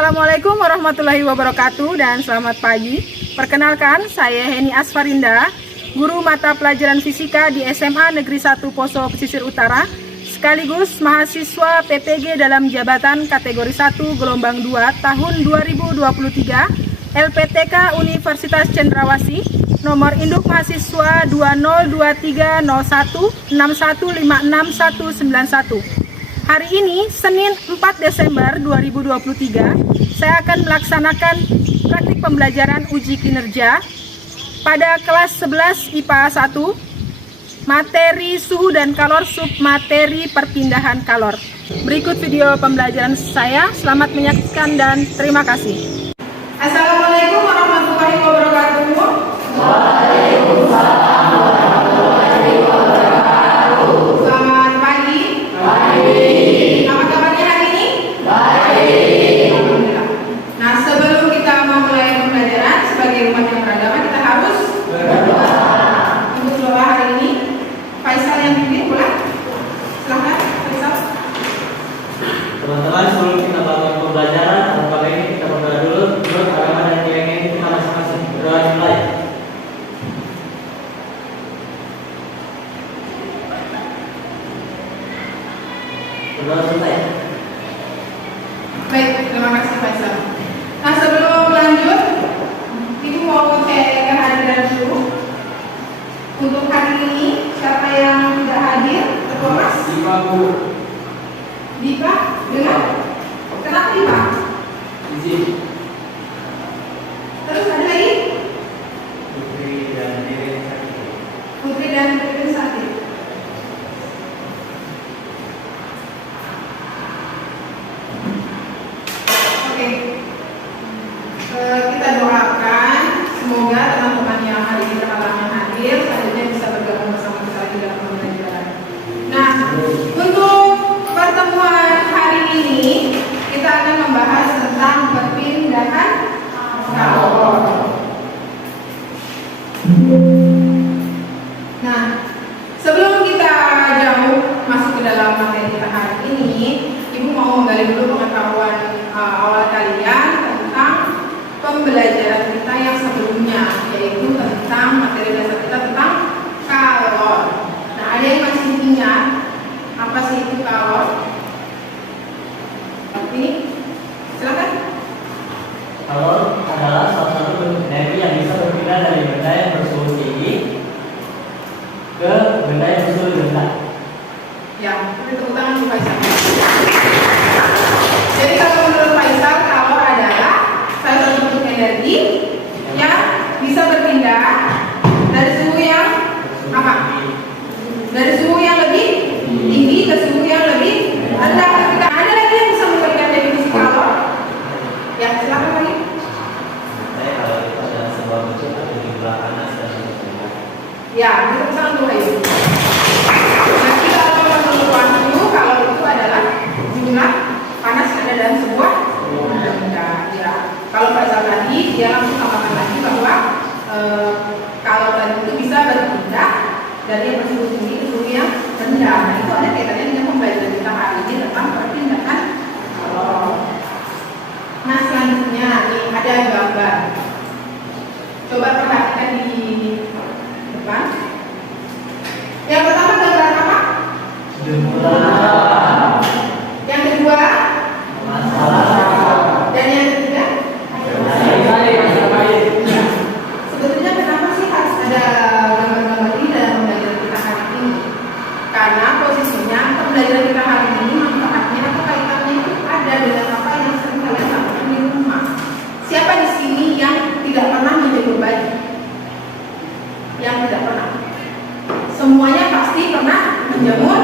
Assalamualaikum warahmatullahi wabarakatuh dan selamat pagi. Perkenalkan, saya Heni Asfarinda, guru mata pelajaran fisika di SMA Negeri 1 Poso Pesisir Utara, sekaligus mahasiswa PPG dalam jabatan kategori 1 gelombang 2 tahun 2023 LPTK Universitas Cendrawasih, nomor induk mahasiswa 2023016156191. Hari ini, Senin 4 Desember 2023, saya akan melaksanakan praktik pembelajaran uji kinerja pada kelas 11 IPA 1, materi suhu dan kalor submateri perpindahan kalor. Berikut video pembelajaran saya, selamat menyaksikan dan terima kasih. Assalamualaikum warahmatullahi wabarakatuh. Waalaikumsalam warahmatullahi wabarakatuh. Selamat pagi. Baik. Apa kabarnya hari ini? Baik. Alhamdulillah. Nah, sebelum kita memulai pembelajaran sebagai umat yang beragama, kita harus berdoa. Untuk doa hari ini, Faisal yang pimpin, boleh? Silahkan, Faisal. Teman-teman, sebelum kita melakukan pembelajaran, kali ini kita berdoa dulu. Menurut agama dan keyakinan kita masing-masing. Berdoa dimulai. Berdoa selesai. Baik, terima kasih Faisal. Nah, sebelum lanjut, Ibu mau cek kehadiran dulu. Untuk hari ini, siapa yang tidak hadir? Ketua Mas? Dipa, Bu. Dipa? Dengar? Kenapa Dipa? Izin. Terus ada lagi? Putri dan Ririn Sakti. Putri dan Ririn Sakti. Oke. Kita doakan semoga teman-teman yang hari ini terhalang hadir selanjutnya bisa bergabung bersama kita lagi dalam pembelajaran. Nah, untuk pertemuan hari ini kita akan membahas tentang perpindahan kalor. Nah, sebelum kita jauh masuk ke dalam materi kita hari ini, Ibu mau menggali dulu pengetahuan awal kalian tentang pembelajaran kita yang sebelumnya, yaitu tentang materi dasar kita tentang kalor. Nah, ada yang masih ingat apa sih itu kalor? Ini, silakan. Kalor adalah salah satu bentuk energi yang bisa berpindah dari benda yang bersuhu tinggi ke benda yang bersuhu rendah. Ya, tepuk tangan untuk Faisal. Jadi kalau menurut Faisal, kalor adalah salah satu bentuk energi yang bisa berpindah dari suhu yang apa? Dari suhu yang lebih tinggi ke suhu yang lebih rendah. Ada lagi yang bisa memberikan definisi kalor? Ya, silakan lagi. Saya kalau itu adalah sebuah bentuk atau jumlah panas dan bentuk. Ya, tepuk tangan untuk Ayu. Nah, kita akan menentukan dulu kalau itu adalah jumlah panas yang ada dalam sebuah benda. Ya. Kalau Faisal tadi dia langsung tambahkan lagi bahwa kalau tadi itu bisa berpindah dari yang bersuhu tinggi ke suhu yang rendah. Nah, itu ada kaitannya dengan pembelajaran kita hari ini tentang perpindahan kalor. Nah, selanjutnya nih ada gambar. Coba perhatikan di depan. Yang pertama gambar apa? Jumlah. Yang kedua? Masalah. Dan yang ketiga? Sebetulnya kenapa sih harus ada gambar-gambar ini dalam pembelajaran kita hari ini? Karena posisinya pembelajaran kita hari ini manfaatnya atau kaitannya itu ada dengan apa yang sering kalian lakukan di rumah. Siapa di sini yang tidak pernah menjemur baju? Yang tidak pernah? Semuanya pasti pernah menjemur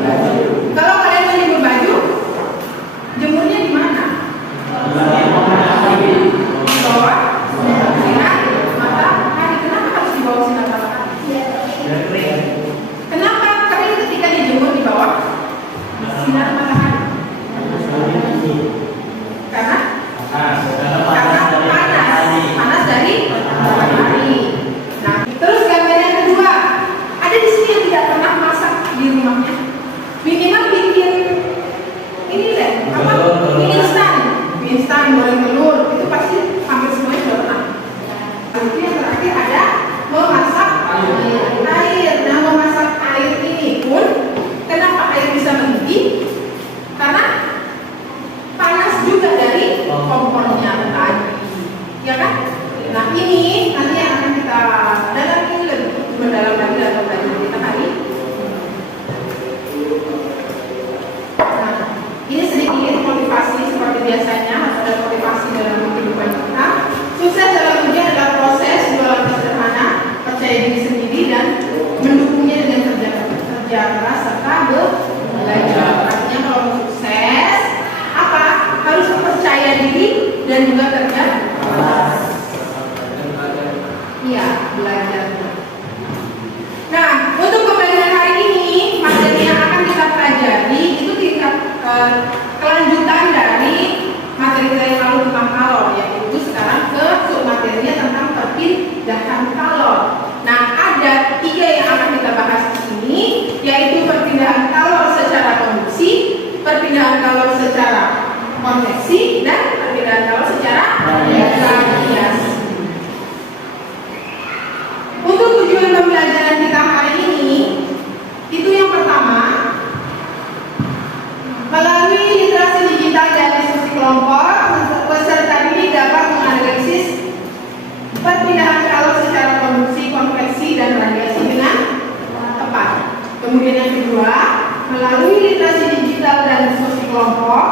baju. Kalau kalian menjemur baju, jemurnya di mana? Di bawah sinar matahari. Kenapa harus di bawah sinar matahari? Kenapa kering ketika dijemur di bawah sinar matahari? Karena panas dari matahari. Nah, terus gambar yang kedua, ada di sini yang tidak pernah masak di rumahnya. serta belajar. Artinya kalau mau sukses apa? Harus percaya diri dan juga kerja keras. Iya, belajar. Nah, untuk pembelajaran hari ini materi yang akan kita pelajari itu tingkat kelanjutan dari materi kita yang lalu tentang kalor, yaitu sekarang ke submaterinya tentang perpindahan kalor. Nah, ada 3 yang akan kita bahas di sini, yaitu perpindahan kalor secara konduksi, perpindahan kalor secara konveksi, dan perpindahan kalor secara radiasi. Untuk tujuan pembelajaran kita hari ini, itu yang pertama, melalui literasi digital dan diskusi kelompok, peserta didik dapat menganalisis perpindahan kalor secara konduksi, konveksi, dan radiasi dengan tepat. Kemudian yang kedua, melalui literasi digital dan diskusi kelompok,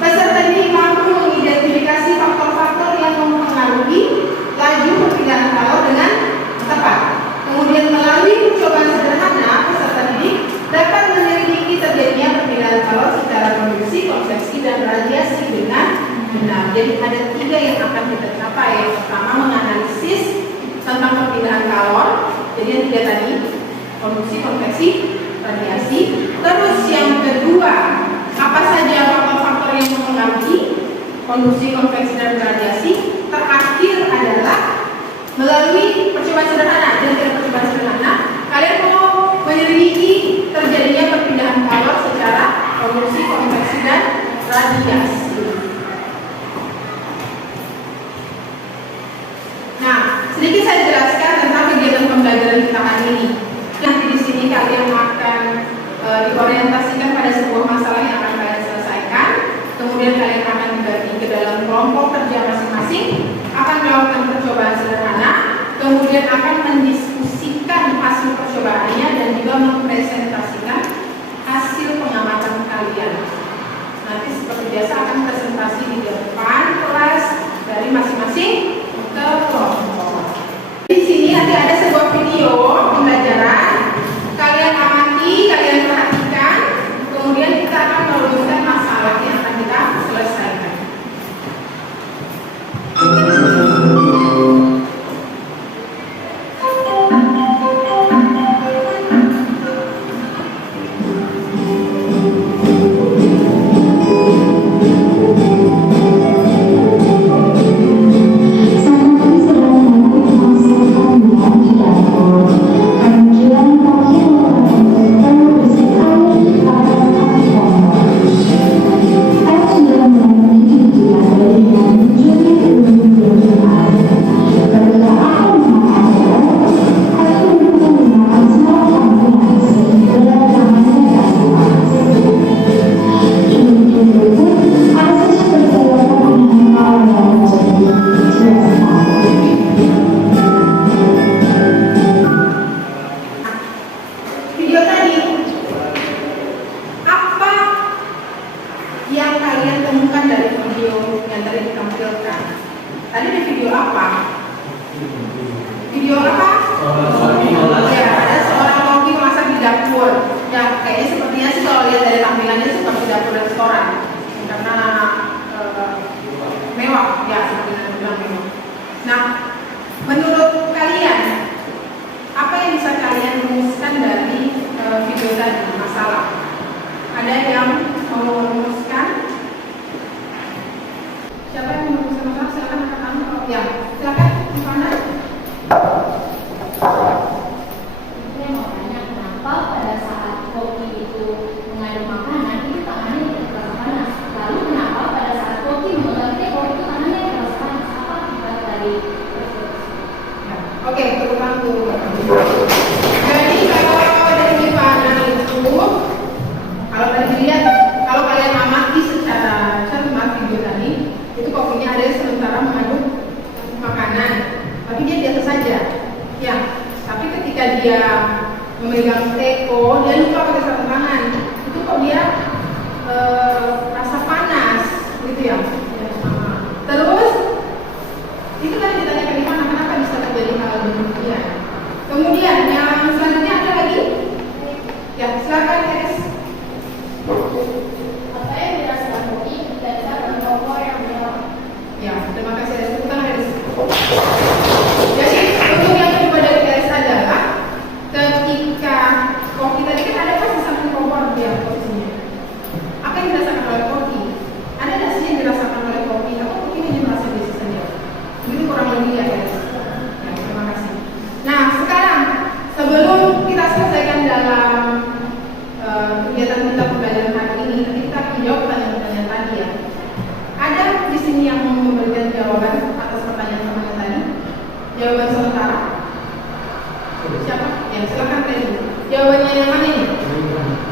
peserta didik mampu mengidentifikasi faktor-faktor yang mempengaruhi laju perpindahan kalor dengan tepat. Kemudian melalui percobaan sederhana, peserta didik dapat menyelidiki terjadinya perpindahan kalor secara konduksi, konveksi, dan radiasi dengan benar. Jadi ada 3 yang akan kita capai. Yang pertama, menganalisis tentang perpindahan kalor. Jadi yang 3 tadi, konduksi, konveksi, radiasi. Terus yang kedua, apa saja faktor-faktor yang mempengaruhi konduksi, konveksi, dan radiasi. Terakhir adalah melalui percobaan sederhana. Dan dari percobaan sederhana, kalian mau menyelidiki terjadinya perpindahan kalor secara konduksi, konveksi, dan radiasi. Nah, sedikit saya jelaskan tentang kegiatan pembelajaran kita hari ini. Nanti di sini kalian akan diorientasikan pada sebuah masalah yang akan kalian selesaikan. Kemudian kalian akan dibagi ke dalam kelompok kerja masing-masing, akan melakukan percobaan sederhana, kemudian akan mendiskusikan hasil percobaannya dan juga mempresentasikan hasil pengamatan kalian. Nanti seperti biasa akan presentasi di depan kelas dari masing-masing kelompok. Di sini nanti ada sebuah video pembelajaran. Kalian amati, kalian perhatikan, kemudian kita akan merumuskan masalah yang akan kita selesaikan. Makanan silakan Iris. Apa yang dirasakan kopi ketika berkompor yang mewah? Ya, terima kasih Iris. Tepuk tangan Iris. Jadi untuk yang kedua dari Iris adalah ketika kopi tadi kan ada pas samping kompor dia posisinya. Apa yang dirasakan oleh kopi? Ada nggak sih yang dirasakan oleh kopi? Atau kopi hanya merasa biasa saja? Ini kurang lebih ya Iris. Ya, terima kasih. Nah sekarang sebelum kita selesaikan dalam kegiatan kita pembelajaran hari ini, nanti kita akan jawab pertanyaan-pertanyaan tadi ya. Ada di sini yang mau memberikan jawaban atas pertanyaan-pertanyaan tadi? Jawaban sementara? Siapa? Ya, silakan tadi. Jawabannya yang mana ini?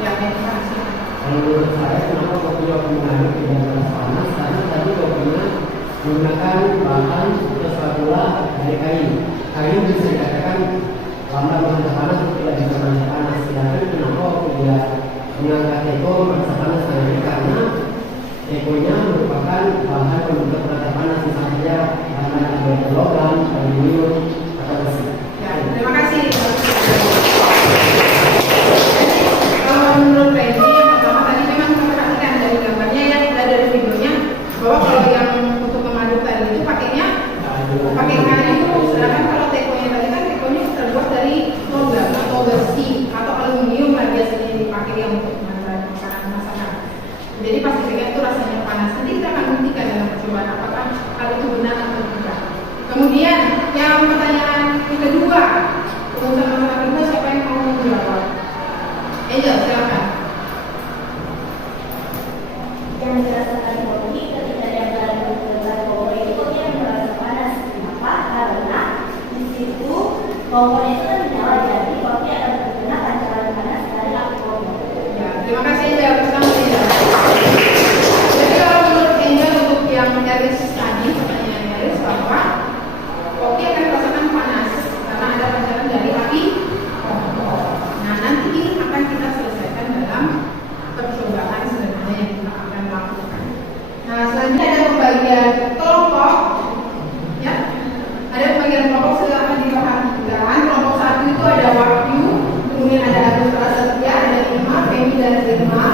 Ya, terima kasih. Kalau menurut saya, kenapa kopi mengalir tidak merasa panas? Karena tadi kopinya menggunakan bahan atau spatula dari kayu. Kayu bisa dikatakan lambat merasa panas atau tidak bisa merasa panas. Sedangkan kenapa dia mengangkat teko merasa panas? Karena tekonya merupakan bahan pembentuk merasa panas, misalnya bahan logam, aluminium, atau besi. Ya, terima kasih. Kalau menurut Randy yang pertama tadi memang memperhatikan dari gambarnya ya, dari videonya bahwa kalau yang untuk memaduk tadi itu pakainya pakai kayu, sedangkan kalau tekonya tadi kan tekonya terbuat dari logam atau besi atau aluminium lah biasanya yang dipakai yang untuk masakan. Jadi pas dipegang itu rasanya panas. Nanti kita akan buktikan dalam percobaan apakah hal itu benar atau tidak. Kemudian yang pertanyaan yang kedua, urusan masalah kedua siapa yang mau menjawab? Angel, silakan. Yang dirasakan kopi ketika dia berada di kompor itu kopi yang merasa panas. Kenapa? Karena di situ kompor itu kan menyala, jadi kopi akan terkena pancaran panas dari api kompor. Ya, terima kasih Angel. Pertama Angel. Jadi kalau menurut Angel untuk yang Iris tadi pertanyaan Iris bahwa kopi akan merasakan panas karena ada pancaran dari api kompor. Nah nanti ini akan kita selesaikan dalam percobaan sebenarnya yang kita akan lakukan. Nah selanjutnya ada pembagian kelompok, ya. Ada pembagian kelompok, silakan diperhatikan. Kelompok satu itu ada Wahyu, kemudian ada Agus Prasetya, ada Irma, Femi dan Irma.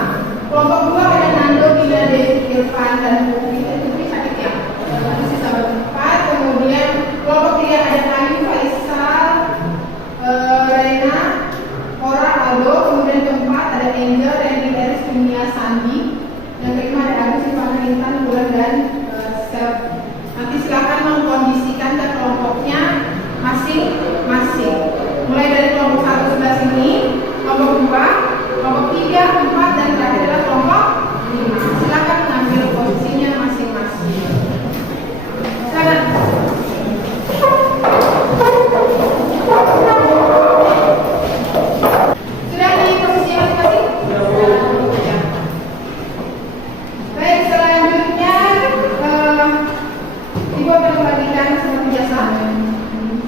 Kelompok dua ada Nando, Dina, Devi, Irfan dan Putri. Putri sakit ya? Nanti sisa berempat. Kemudian kelompok tiga ada Ayu, Faisal, Rena, Ora, Aldo. Kemudian keempat ada Angel, Randy, Iris, Dunia, Sandi. Yang kelima ada Agus, Ivana, Intan, Bulan dan Self. Nanti silakan mengkondisikan ke kelompoknya masing-masing. Mulai dari kelompok 1 sebelah sini, kelompok 2, kelompok 3, 4 dan terakhir adalah kelompok 5. Silakan mengambil posisinya masing-masing. Silakan. Sudah di posisinya masing-masing? Ya. Baik, selanjutnya Ibu akan membagikan seperti biasa.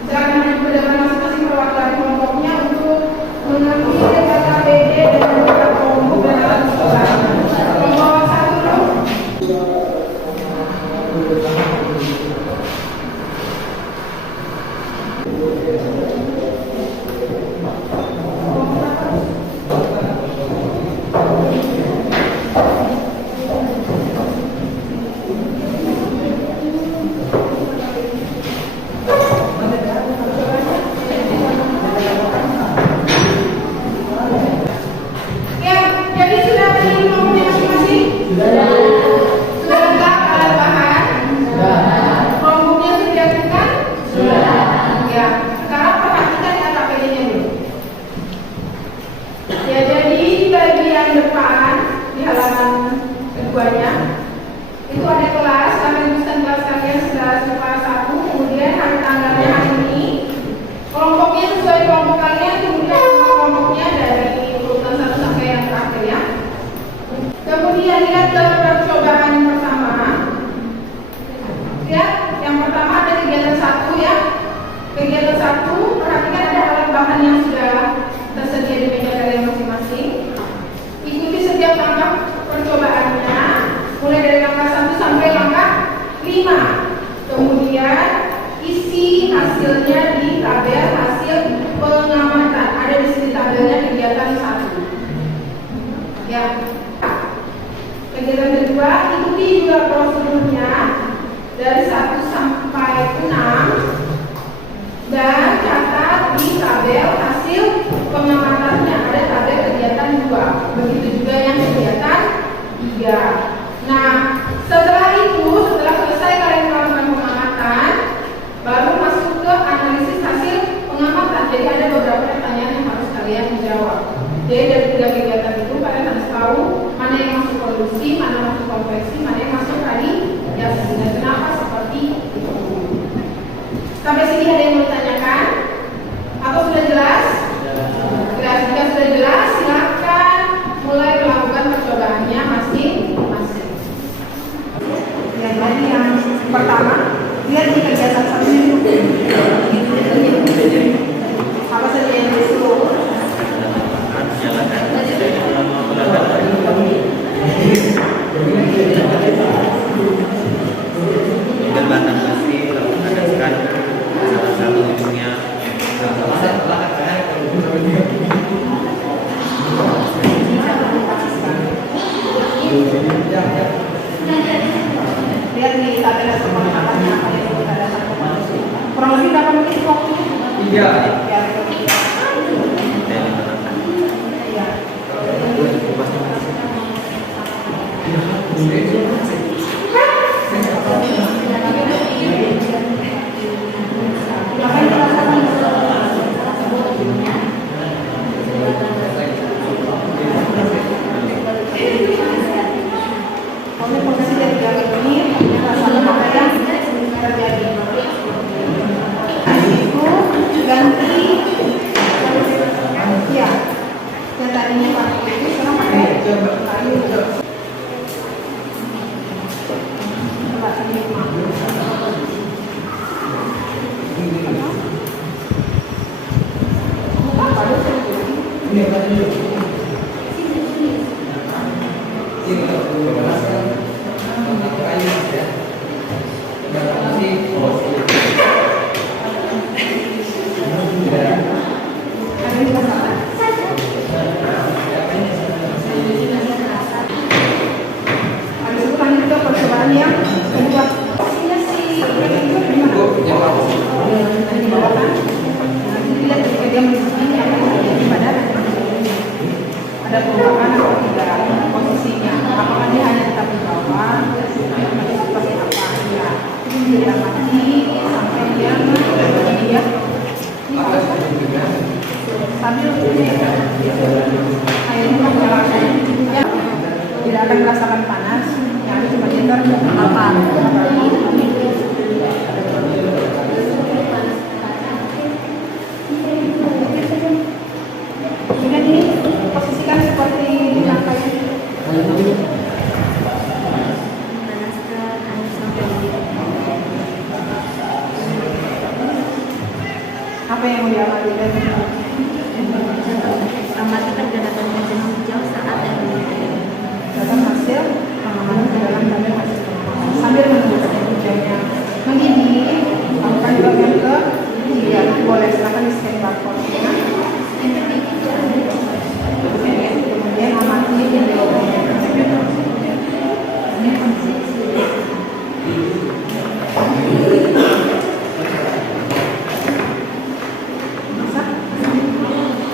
Silakan maju ke depan masing-masing perwakilan kelompoknya untuk mengerti data PD dan data kelompok dalam percobaan. Kelompok 1 dulu. Ya, jadi sudah di kelompoknya masing-masing? Sudah lengkap alat bahan? Kelompoknya sudah diaktifkan? Ya, sekarang perhatikan kata PD-nya dulu. Ya, jadi di bagian depan di halaman keduanya itu ada kelas, kami tuliskan kelas kalian kelas 1, kemudian hari tanggalnya hari ini, kelompoknya sesuai kelompok kalian, kemudian kelompoknya dari urutan 1 sampai yang terakhir ya. Kemudian lihat ke percobaan pertama. Lihat yang pertama ada kegiatan 1 ya. Kegiatan 1, perhatikan ada alat bahan yang sudah tersedia di meja kalian masing-masing. Ikuti setiap langkah percobaannya, mulai dari langkah 1 sampai langkah 5. Kemudian isi hasilnya di tabel hasil pengamatan. Ada di sini tabelnya kegiatan 1. Ya. Kegiatan kedua, ikuti juga prosedurnya dari 1 sampai 6 dan catat di tabel hasil pengamatannya. Ada tabel kegiatan 2, begitu juga yang kegiatan 3. Nah, setelah itu, setelah selesai kalian melakukan pengamatan, baru masuk ke analisis hasil pengamatan. Jadi ada beberapa pertanyaan yang harus kalian jawab. Jadi dari 3 kegiatan itu kalian harus tahu mana yang masuk produksi, mana masuk konveksi, mana yang masuk radiasi. Dan kenapa seperti itu. Sampai sini ada yang mau ditanyakan? Atau sudah jelas? Jelas. Jika sudah jelas, silakan mulai melakukan percobaannya masing-masing. Ya, jadi yang pertama, lihat di kegiatan 1 ini. Apa saja yang disuruh? Berbatasi mengadakan salah satu ujungnya lihat di tabel hasil pengamatannya apa yang kita dapat. Kurang lebih berapa menit waktu? 3. Ya, ada perubahan atau tidak posisinya, apakah dia hanya tetap di bawah atau seperti apa ya. Ini dia mati sampai dia sambil airnya menjalankan tidak akan merasakan panas, yang cuma dia apa kemudian ini posisikan seperti di rangkaian. Apa yang mau diamati dari amati pergerakan kacang hijau saat datang hasil pengamanan ke dalam tabel hasil pengamanan sambil menunggu kacang hijaunya mendidih. Lakukan bagian ke ya, boleh silakan di scan barcode-nya. Kemudian amati video.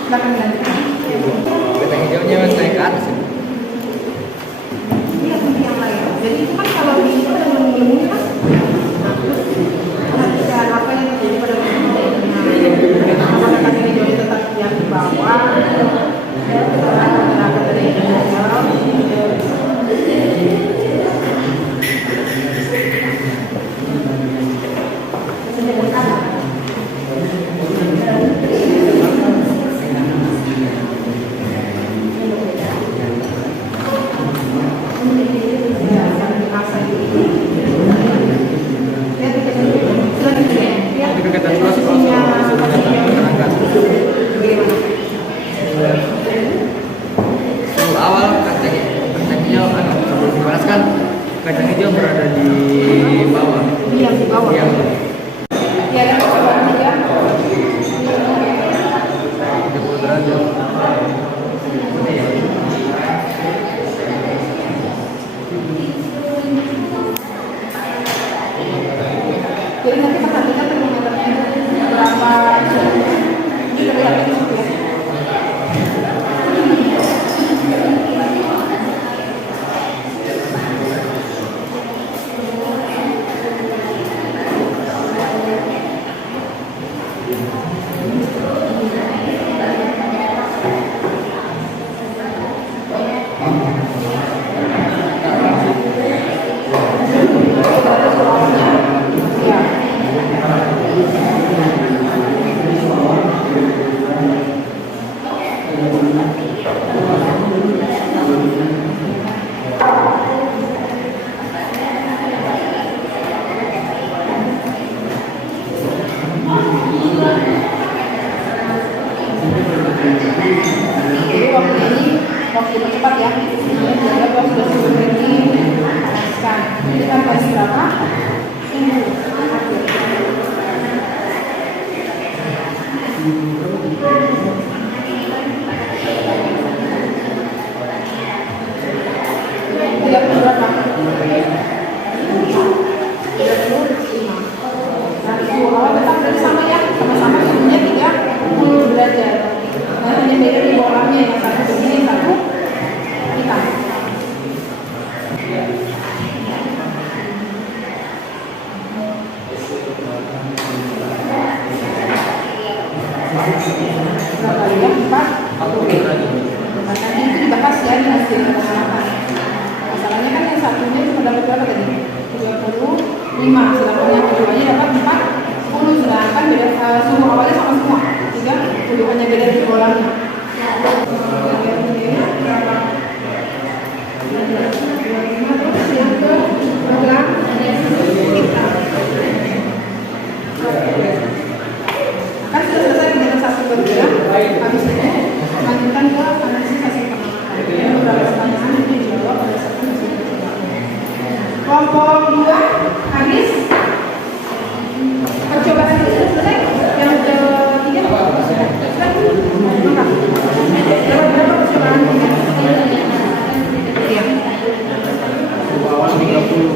Silakan dilanjutkan. kacang hijaunya naik ke atas. Iya, yang lain. Jadi itu kan kalau di itu ada menunggu kan. Dan apa yang terjadi pada apakah kacang hijau tetap yang di bawah? Awal kacang hijau sebelum dipanaskan kacang hijau berada di bawah. Iya, di bawah. Yang Ya, yang percobaan 3. 30 derajat. dipercepat ya. Jadi kalau sudah 10 menit panaskan. Kita kasih berapa? Tunggu. Tidak berapa? 35. Nah, suhu awal tetap dari sama ya, sama-sama suhunya 30 derajat. Nah, hanya beda di bolanya yang satu begini, satu hitam. Berapa ya? 4. Makanya itu dibahas ya di hasil pengalaman. Masalahnya kan yang satunya cuma dapat berapa tadi? 35, sedangkan yang keduanya dapat 40, sedangkan beda suhu awalnya sama semua 30, hanya beda di bolanya. Terus yang ke program kita kan sudah selesai dengan satu bagian, habis ini lanjutkan ke analisis hasil pengamatan. Beberapa pertanyaan itu dijawab berdasarkan hasil pengamatan. Kelompok 2, Haris, percobaan itu sudah selesai. Yang ketiga sudah. Berapa percobaan? Iya. Awal 30.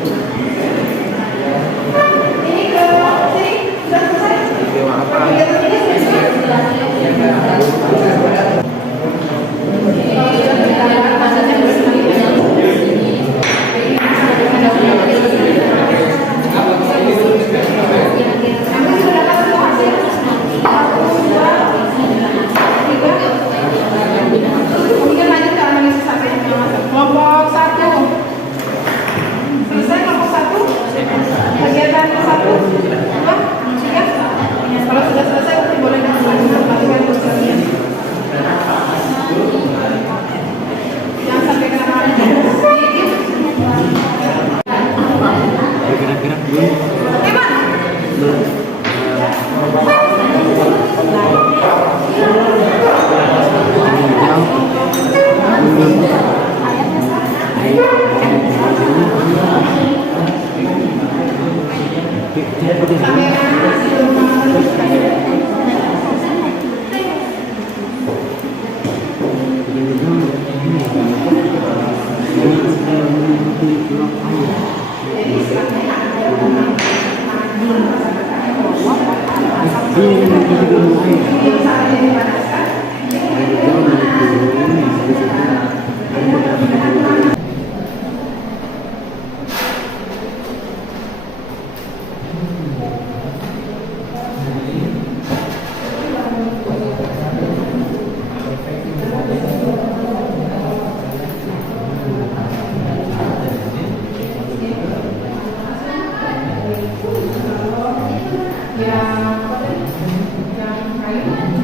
Ini ke sini sudah selesai. Kegiatan ini sudah selesai. Kalau sudah berjalan, hasilnya bersenang-senang. Kemudian lanjut ke analisis hasil pengamatan. Kelompok 1 selesai. Kelompok 1 kegiatan 1, 2, 3. Kalau sudah selesai nanti boleh dilanjutkan posternya. Jangan sampai kena Gerak-gerak dulu. yang kayu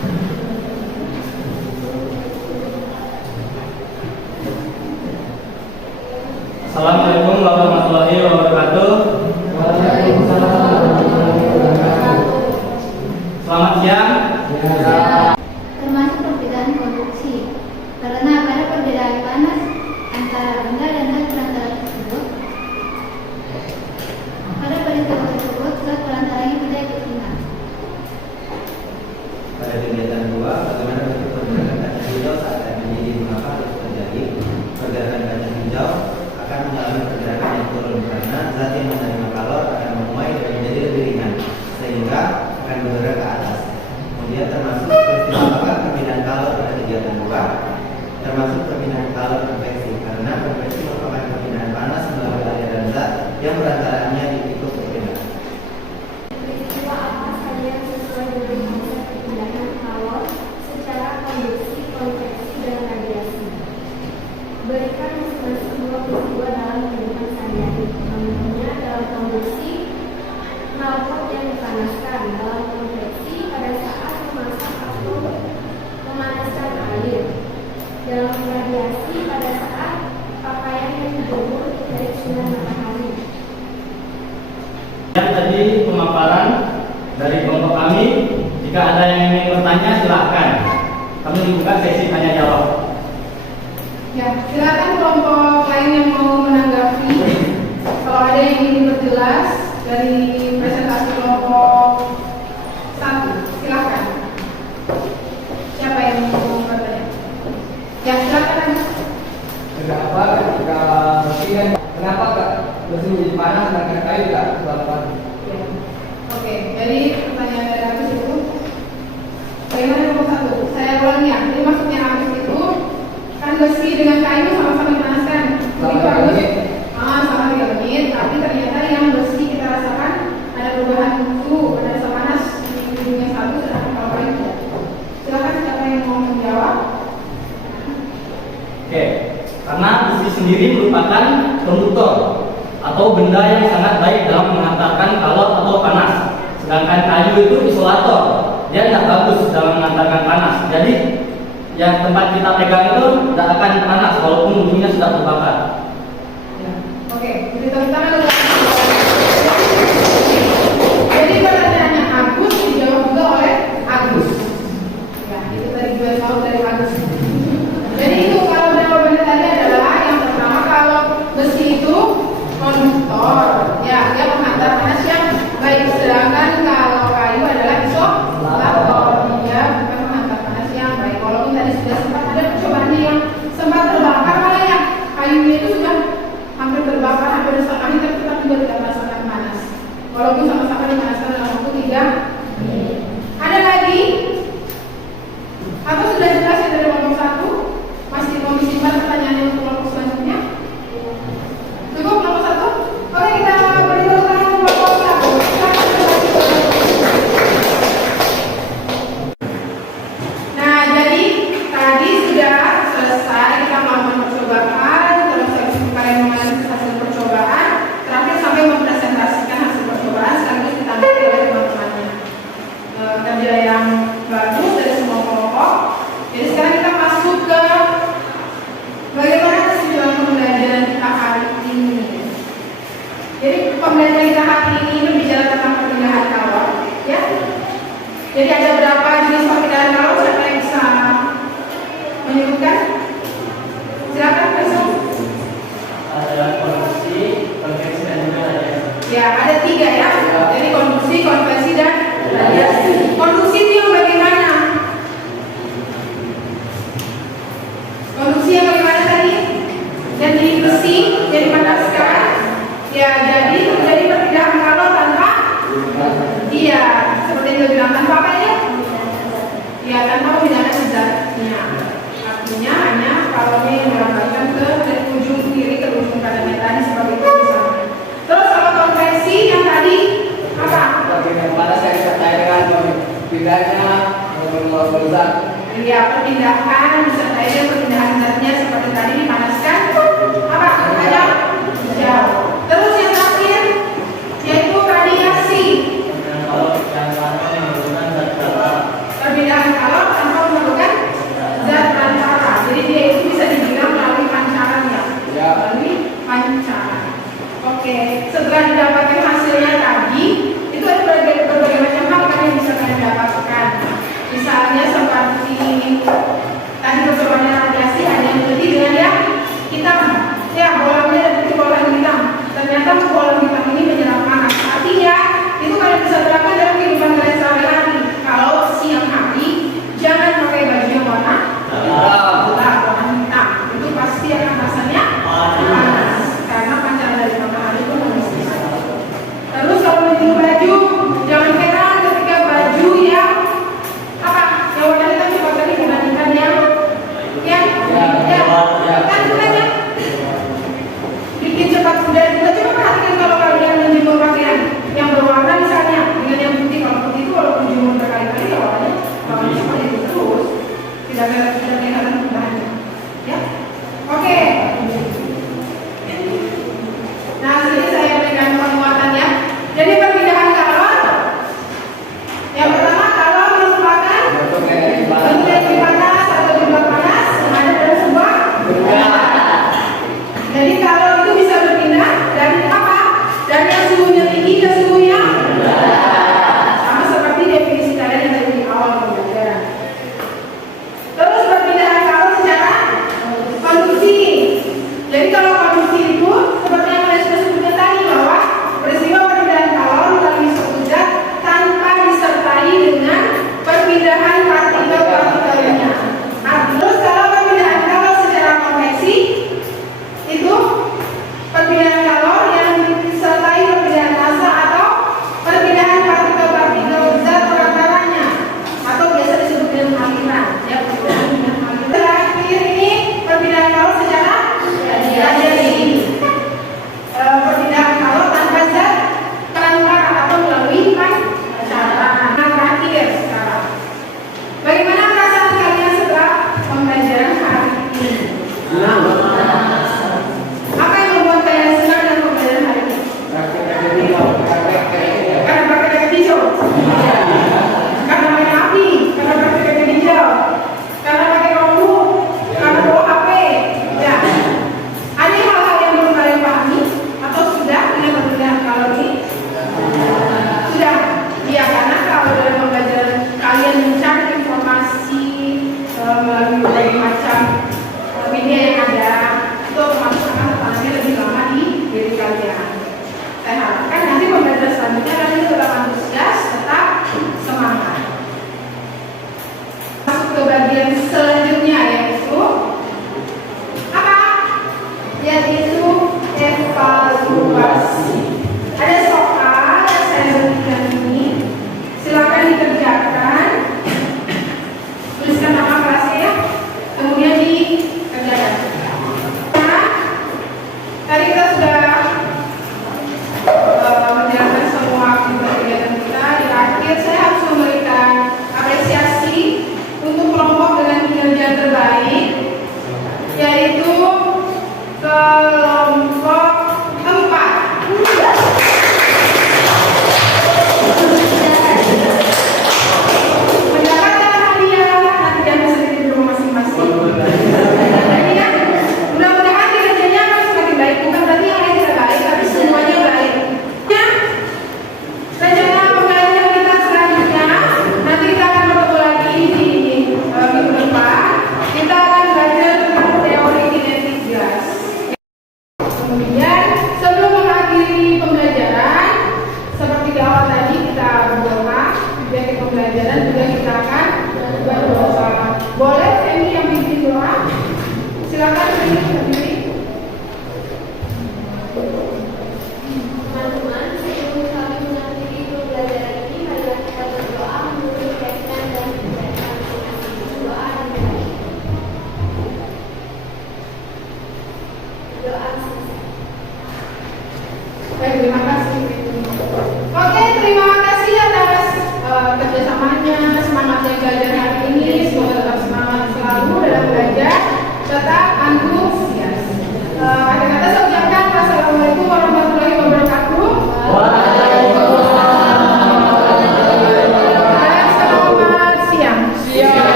Assalamualaikum warahmatullahi wabarakatuh. Waalaikumsalam warahmatullahi wabarakatuh. Selamat siang. Termasuk perbedaan konduksi. Karena pada perbedaan panas antara benda dan zat perantara tersebut, pada peristiwa tersebut zat perantaranya tidak ikut hilang. Pada kegiatan 2, bagaimana bentuk pergerakan kaca hijau saat energi digunakan untuk terjadi? Pergerakan kaca hijau akan mengalami pergerakan yang turun karena zat yang menerima kalor akan menguai dan menjadi lebih ringan sehingga akan bergerak ke atas. Kemudian termasuk peristiwa apakah perpindahan kalor pada kegiatan 2? Termasuk perpindahan kalor konveksi karena konveksi merupakan perpindahan panas melalui aliran zat yang berantaranya ikut berpindah. Peristiwa apa saja yang sesuai dengan konsep perpindahan kalor secara konduksi, konveksi, dan radiasi? Berikan masing-masing dua peristiwa dalam kehidupan sehari-hari. Contohnya dalam konduksi, knalpot yang dipanaskan. Dalam konveksi, pada saat memasak atau memanaskan air. Dalam radiasi, pada saat pakaian yang dijemur dari sinar matahari. Yang tadi pemaparan dari kelompok kami. Jika ada yang ingin bertanya silahkan. Kami buka sesi tanya jawab. Ya, silakan kelompok lain yang mau menanggapi. Kalau ada yang ingin diperjelas dari presentasi kelompok 1, silakan. Siapa yang mau bertanya? Ya, silakan. Kenapa ketika besi kan kenapa besi menjadi panas dan kayu tidak kebakaran? Ya. Oke, jadi pertanyaan dari Agus itu bagaimana kelompok 1? Saya ulangi ya. Jadi maksudnya Agus itu kan besi dengan kayu sama-sama dipanaskan. Begitu Agus? Sama 3 menit. Tapi ternyata yang besi kita rasakan ada perubahan suhu, ada rasa panas di dunia 1 sedangkan kalau kayu tidak. Silakan siapa yang mau menjawab? Oke, karena besi sendiri merupakan konduktor atau benda yang sangat baik dalam mengantarkan kalor atau panas. Sedangkan kayu itu isolator, dia tidak bagus dalam mengantarkan panas. Jadi yang tempat kita pegang itu tidak akan panas walaupun ujungnya sudah terbakar. Ya. Oke, jadi tangan dulu. Jadi pertanyaannya Agus dijawab juga oleh Agus. Ya, itu tadi gue tahu dari Agus. Jadi itu kalau jawabannya tadi adalah yang pertama kalau besi itu konduktor, ya dia menghantar panas yang baik. Sedangkan kalau kayu adalah isolator, dia bukan menghantar panas yang baik. Walaupun tadi sudah sempat ada percobaannya yang sempat terbakar, malah ya kayunya itu sudah hampir terbakar, hampir setengah tapi tetap juga tidak merasakan panas. Walaupun sama-sama dipanaskan dalam waktu 3 menit. Ada lagi? Apa sudah jelas ya dari kelompok 1? Masih mau disimpan pertanyaannya untuk kelompok selanjutnya? Cukup kelompok 1? Oke, kita beri tepuk tangan untuk kelompok 1. Nah, jadi tadi sudah selesai kita melakukan percobaan, terus habis itu kalian menganalisis hasil percobaan, terakhir sampai mempresentasikan hasil percobaan sekaligus ditanggapi oleh teman-temannya. Kerja yang bagus dari semua kelompok. Jadi sekarang kita masuk ke bagaimana kesimpulan pembelajaran kita hari ini. Jadi pembelajaran kita hari ini berbicara tentang perpindahan kalor, ya. Jadi ada berapa jenis perpindahan kalor? Siapa yang bisa menyebutkan? Silakan besok. Ada konduksi, konveksi, dan juga radiasi. Ya, ada 3 ya. Jadi konduksi, konveksi, dan radiasi. Konduksi itu yang bagaimana? Konduksi yang bagaimana tadi? Jadi besi, jadi panaskan. Ya, jadi terjadi perpindahan kalor tanpa. Iya, seperti yang dibilang tanpa apa ya? Ya, tanpa pemindahan zatnya. Artinya hanya kalornya yang melambangkan ke dari ujung kiri ke ujung kanannya tadi seperti itu misalnya. Terus kalau konveksi yang tadi apa? Perpindahan panas yang disertai dengan pindahnya zat. Iya, perpindahan disertai dengan perpindahan zatnya seperti tadi dipanaskan. Apa? Ada hijau. Terus yang terakhir yaitu radiasi. Dan kalau yang mana yang menggunakan zat Perbedaan kalor setelah didapatkan hasilnya tadi, itu ada berbagai macam hal kan yang bisa kalian dapatkan. Misalnya seperti tadi persoalan radiasi ada yang putih dengan yang hitam. Ya, bolanya ada putih, bola yang hitam. Ternyata bola hitam